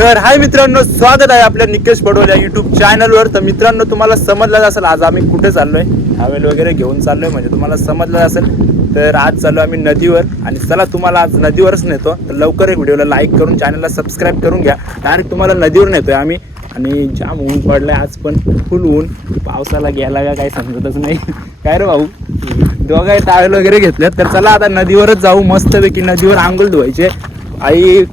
तर हाय मित्रांनो, स्वागत आहे आपल्या निकेश पडवल या यूट्यूब चॅनलवर. तर मित्रांनो, तुम्हाला समजलं असेल आज आम्ही कुठे चाललोय. हवेल वगैरे घेऊन चाललोय म्हणजे तुम्हाला समजलं असेल. तर आज चाललो आम्ही नदीवर आणि चला तुम्हाला आज नदीवरच नेतो. तर लवकर एक व्हिडिओला लाईक करून चॅनलला सबस्क्राईब करून घ्या. डायरेक्ट तुम्हाला नदीवर नेतोय आम्ही. आणि जाम ऊन पडलाय आज, पण फुल ऊन. पावसाला गेला का काही समजतच नाही. काय रे भाऊ, दोघाही टावेल वगैरे घेतल्यात. तर चला आता नदीवरच जाऊ. मस्तपैकी नदीवर आंघोळ धुवायचे. आई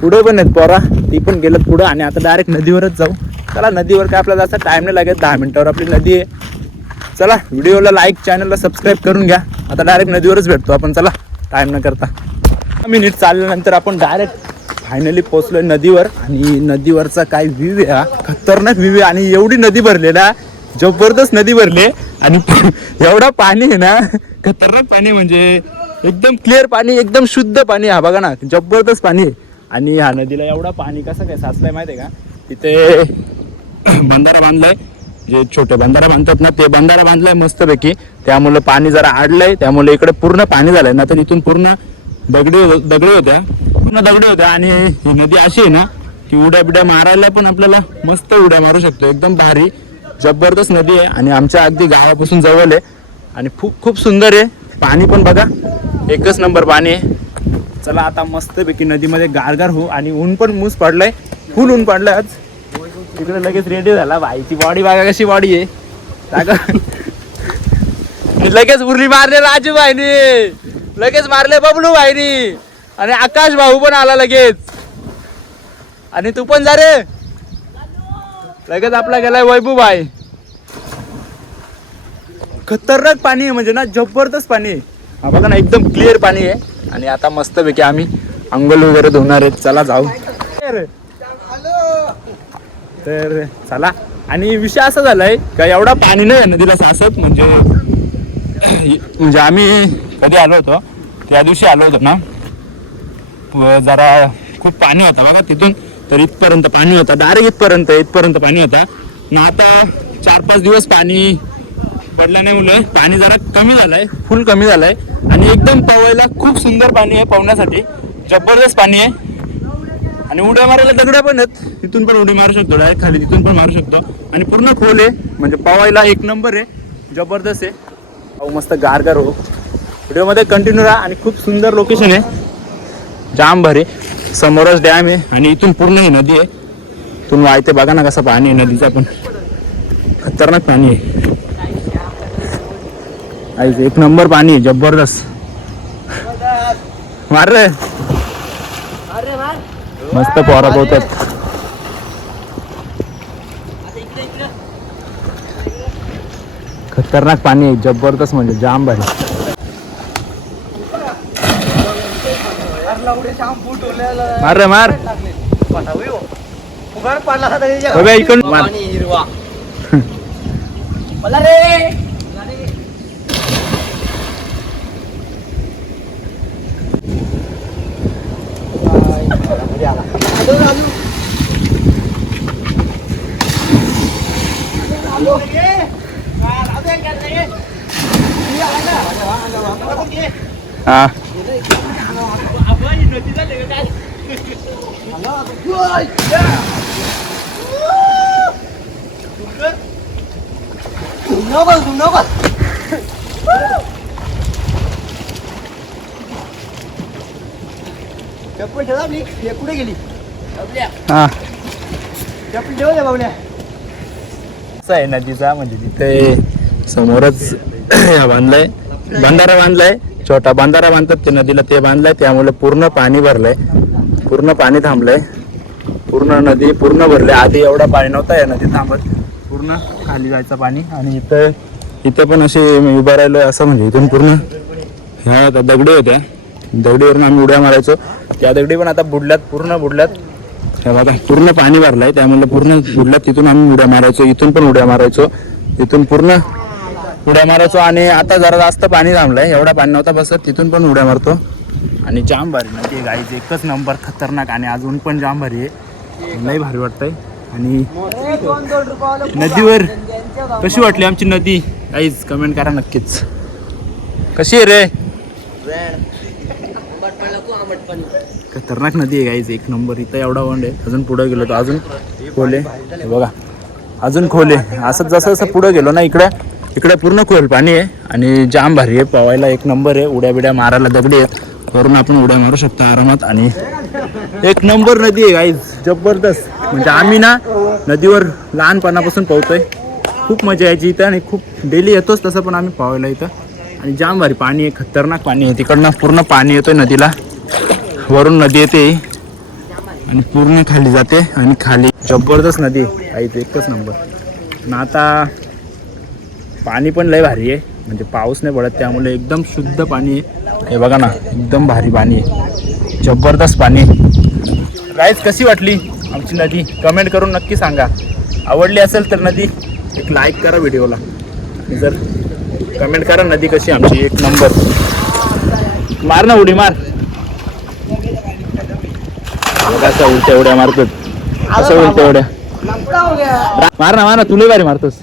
पुढे पण आहेत पोरा, ती पण गेलं पुढं. आणि आता डायरेक्ट नदीवरच जाऊ. चला नदीवर काय आपल्याला जास्त टाईम नाही लागेल, 10 मिनिटावर आपली नदी आहे. चला व्हिडिओला लाईक, चॅनलला सबस्क्राईब करून घ्या. आता डायरेक्ट नदीवरच भेटतो आपण. चला टाईम न करता मिनिट चालल्यानंतर आपण डायरेक्ट फायनली पोहोचलोय नदीवर. आणि नदीवरचा काय व्ह्यू आहे, खतरनाक व्ह्यू आहे. आणि एवढी नदी भरलेला, जबरदस्त नदी भरले. आणि एवढा पाणी आहे ना, खतरनाक पाणी, म्हणजे एकदम क्लिअर पाणी, एकदम शुद्ध पाणी. हा बघा ना, जबरदस्त पाणी आहे. आणि ह्या नदीला एवढा पाणी कसं काय साचलाय माहिती आहे का? तिथे बंधारा बांधलाय, जे छोटे बंधारा बांधतात ना, ते बंधारा बांधलाय मस्तपैकी. त्यामुळे पाणी जरा आडलंय, त्यामुळे इकडे पूर्ण पाणी झालंय ना. तर इथून पूर्ण दगडी होत्या. आणि ही नदी अशी आहे ना की उड्या बिड्या मारायला पण आपल्याला मस्त उड्या मारू शकतो. एकदम भारी जबरदस्त नदी आहे. आणि आमच्या अगदी गावापासून जवळ आहे. आणि खूप सुंदर आहे. पाणी पण बघा, एकच नंबर पाणी आहे. चला आता मस्तपैकी नदीमध्ये गारगार हो. आणि ऊन पण मूस पडलाय, फुल ऊन पडलाय आज. तिकडे लगेच रेडी झाला. भाईची बॉडी बघा कशी बॉडी आहे. लगेच उरली मारले राजू भाईनी, लगेच मारले बबलू भाईनी. आणि आकाश भाऊ पण आला लगेच. आणि तू पण जा रे. लगेच आपला गेलाय वैभव भाई. खतरनाक पाणी आहे, म्हणजे ना जबरदस्त पाणी आहे. हा बघा ना, एकदम क्लिअर पाणी आहे. आणि आता मस्तपैकी आम्ही अंघोळ वगैरे धुणार आहेत. चला जाऊ. तर चला. आणि विषय असा झालाय का, एवढा पाणी नाही नदीला सासत. म्हणजे आम्ही कधी आलो होतो, त्या दिवशी आलो होतो ना, जरा खूप पाणी होता बघा तिथून. तर इथपर्यंत पाणी होता, डायरेक्ट इथपर्यंत पाणी होता ना. आता 4-5 दिवस पाणी पडल्यामुळे पाणी जरा कमी झालंय, फुल कमी झालंय. आणि एकदम पवायला खूप सुंदर पाणी आहे, पवण्यासाठी जबरदस्त पाणी आहे. आणि उड्या मारायला दगड्या पण आहेत, तिथून पण उडी मारू शकतो, डायरेक्ट खाली तिथून पण मारू शकतो. आणि पूर्ण खोल आहे, म्हणजे पवायला एक नंबर आहे, जबरदस्त आहे. अहो मस्त गारगार हो. व्हिडिओमध्ये कंटिन्यू राहा. आणि खूप सुंदर लोकेशन आहे, जाम भारी. समोरच डॅम आहे आणि इथून पूर्ण ही नदी आहे. इथून वाहते बघा ना कसं पाणी आहे नदीचा, पण खतरनाक पाणी आहे. एक नंबर पाणी आहे, जबरदस्त. मार रे, मस्त पोरा पोहतात. खतरनाक पाणी आहे, जबरदस्त, म्हणजे जाम भारी. मार रे मार. इकडून मार. हा कुठे गेली? हा असं आहे नदीचा, म्हणजे तिथे समोरच बांधलाय, बंधारा बांधलाय. छोटा बंधारा बांधतात ते नदीला, ते बांधलाय. त्यामुळे पूर्ण पाणी भरलंय, पूर्ण पाणी थांबलंय, पूर्ण नदी पूर्ण भरले. आधी एवढा पाणी नव्हता या नदी थांबत, पूर्ण खाली जायचं पाणी. आणि इथे पण असे उभं राहिलोय असं, म्हणजे इथून पूर्ण ह्या दगडी होत्या, दगडीवरून आम्ही उड्या मारायचो. त्या दगडी पण आता बुडल्यात, पूर्ण बुडल्यात. हे बघा पूर्ण पाणी भरलंय, त्यामुळे पूर्ण बुडल्यात. तिथून आम्ही उड्या मारायचो, इथून पण उड्या मारायचो, इथून पूर्ण उड्या मारायचो. आणि आता जरा जास्त पाणी थांबलंय, एवढा पाणी नव्हता बसत, तिथून पण उड्या मारतो. आणि जाम भारी नदी गाईज, एकच नंबर, खतरनाक. आणि अजून पण जाम भारी आहे, लई भारी वाटतंय. आणि नदीवर कशी वाटली आमची नदी गाईज, कमेंट करा नक्कीच. कशी आहे रे? खतरनाक नदी आहे गाईज, एक नंबर. इथं एवढा वंड आहे, अजून पुढे गेलो तर अजून खोले. हे बघा अजून खोले. असं जसं जसं पुढे गेलो ना इकडे पूर्ण खोल पाणी आहे आणि जाम भारी आहे पवायला. एक नंबर आहे. उड्या बिड्या मारायला दगडी आहेत, वरून आपण उड्या मारू शकतो आरामात. आणि एक नंबर नदी आहे गाईज, जबरदस्त. म्हणजे आम्ही ना नदीवर लहानपणापासून पोहतोय. खूप मजा यायची इथं आणि खूप डेली येतोच तसं, पण आम्ही पाहायला इथं. आणि जाम भारी पाणी आहे, खतरनाक पाणी आहे. तिकडनं पूर्ण पाणी येतोय नदीला, वरून नदी येते आणि पूर्ण खाली जाते. आणि खाली जबरदस्त नदी आहे, एकच नंबर. ना आता पाणी पण लय भारी आहे, म्हणजे पाऊस नाही पडत त्यामुळे एकदम शुद्ध पाणी आहे. हे बघा ना, एकदम भारी पाणी आहे, जबरदस्त पाणी आहे. गाईज कशी वाटली आमची नदी कमेंट करून नक्की सांगा. आवडली असेल तर नदी एक लाईक करा व्हिडिओला. आणि जर कमेंट करा नदी कशी आमची, एक नंबर. मार ना उडी मार. कसा उलट्या उड्या मारतोस, कसं उलट्या उड्या मार ना तुला भारी मारतोस.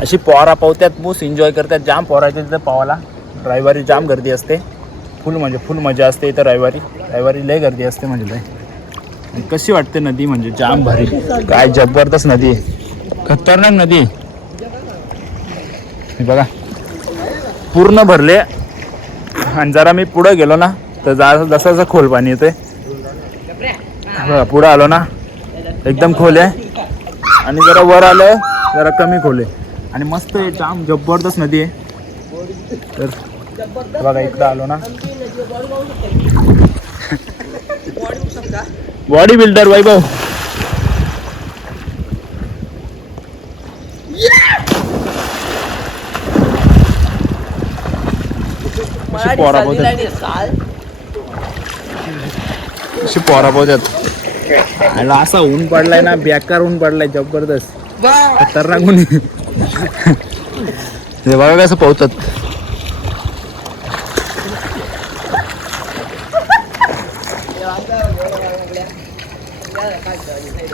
अशी पोरा पावत्यात मूस एन्जॉय करतात. जाम पोरा येते तिथं पावाला. रविवारी जाम गर्दी असते, फुल मजा असते इथं. रविवारी लय गर्दी असते म्हणजे लय. कशी वाटते नदी, म्हणजे जाम भारी. काय जबरदस्त नदी आहे, खतरनाक नदी. हे बघा पूर्ण भरले. आणि जरा मी पुढं गेलो ना तर जसं जसं खोल पाणी येते. बघा पुढं आलो ना एकदम खोल आहे, आणि जरा वर आलं जरा कमी खोल आहे. आणि मस्त आहे, जाम जबरदस्त नदी आहे. तर बघा इकडं आलो ना, बॉडी बिल्डर वैभव. पोरा पोहत्यात. असा ऊन पडलाय ना, बेकार ऊन पडलाय, जबरदस्त खतरनाक ऊन. हे बघा कसं पोहतात.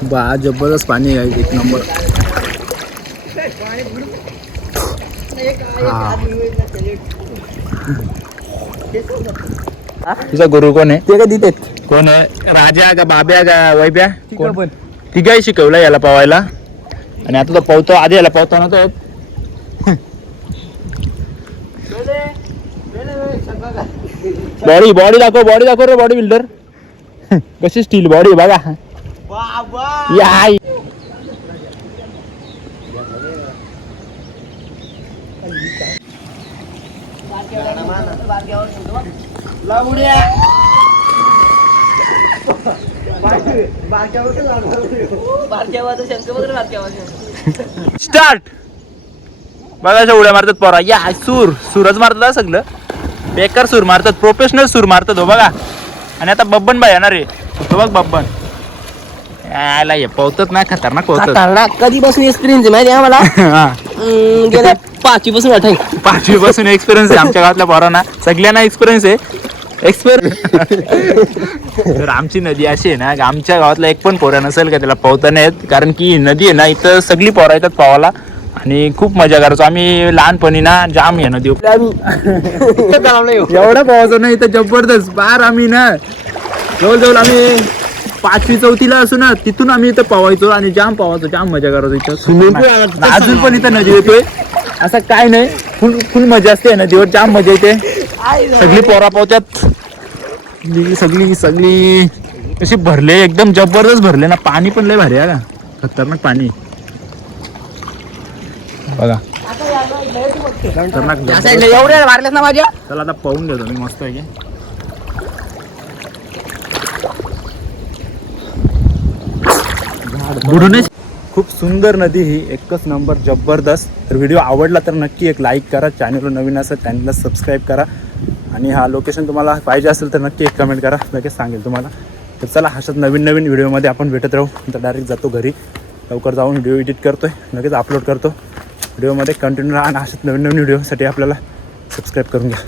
बा जबरदस्त पाणी आहे, एक नंबर. तुझा गुरु कोण आहे ते का देत? कोण आहे, राजा का बाब्या का वैब्या? कोण तिघाही शिकवलं याला पवायला. आणि आता तो पवतो, आधी याला पवतो ना तो. बॉडी दाखव रे, बॉडी बिल्डर. कशी स्टील बॉडी बघा. या स्टार्ट. बघा उड्या मारतात पोरा. या सूरच मारतात सगळं. बेकार सूर मारतात, प्रोफेशनल सूर मारतात हो बघा. आणि आता बब्बन बाई येणार आहे, तो बघ बब्बन यायला हे पोहतात ना, खतरनाक पोहतात. कधीपासून एक्सपिरियन्स आहे माहिती आहे आम्हाला. गेल्या 5वी पासून एक्सपिरियन्स आहे आमच्या गावातल्या पोरांना, सगळ्यांना एक्सपिरियन्स आहे. तर आमची नदी अशी आहे ना, आमच्या गावातला एक पण पोरा नसेल का त्याला पोहता नाही येत. कारण की नदी आहे ना, इथं सगळी पोरं येतात पोहायला आणि खूप मजा करायचो आम्ही लहानपणी ना. जाम आहे नदी एवढा पोहायचो ना इथं, जबरदस्त. बार आम्ही ना जवळ आम्ही 5वी 4थीला असू ना, तिथून आम्ही इथं पोहायचो आणि जाम पोहायचो, जाम मजा करायचो इथं. अजून पण इथं नदी येतोय, असं काय नाही. फुल मजा असते नदीवर, जाम मजा येते. सगळी पोरा पोहत्यात, सगळी अशी भरले, एकदम जबरदस्त भरले ना. पाणी पण लय भारी आहे का, खतरनाक पाणी बघा. एवढ्या मारल्यास ना माझ्या. चला आता पाहून घेतो मी मस्त आहे. बुडूनच. खूप सुंदर नदी ही, एकच नंबर, जबरदस्त. तर व्हिडिओ आवडला तर नक्की एक लाईक करा. चॅनलवर नवीन असेल चॅनलला सबस्क्राईब करा. आणि हा लोकेशन तुम्हाला पाहिजे असेल तर नक्की एक कमेंट करा, लगेच सांगेल तुम्हाला. तर चला अशाच नवीन व्हिडिओमध्ये आपण भेटत राहू. तर डायरेक्ट जातो घरी, लवकर जाऊन व्हिडिओ एडिट करतोय, लगेच अपलोड करतो. व्हिडिओमध्ये कंटिन्यू राहा आणि अशाच नवीन व्हिडिओसाठी आपल्याला सबस्क्राईब करून घ्या.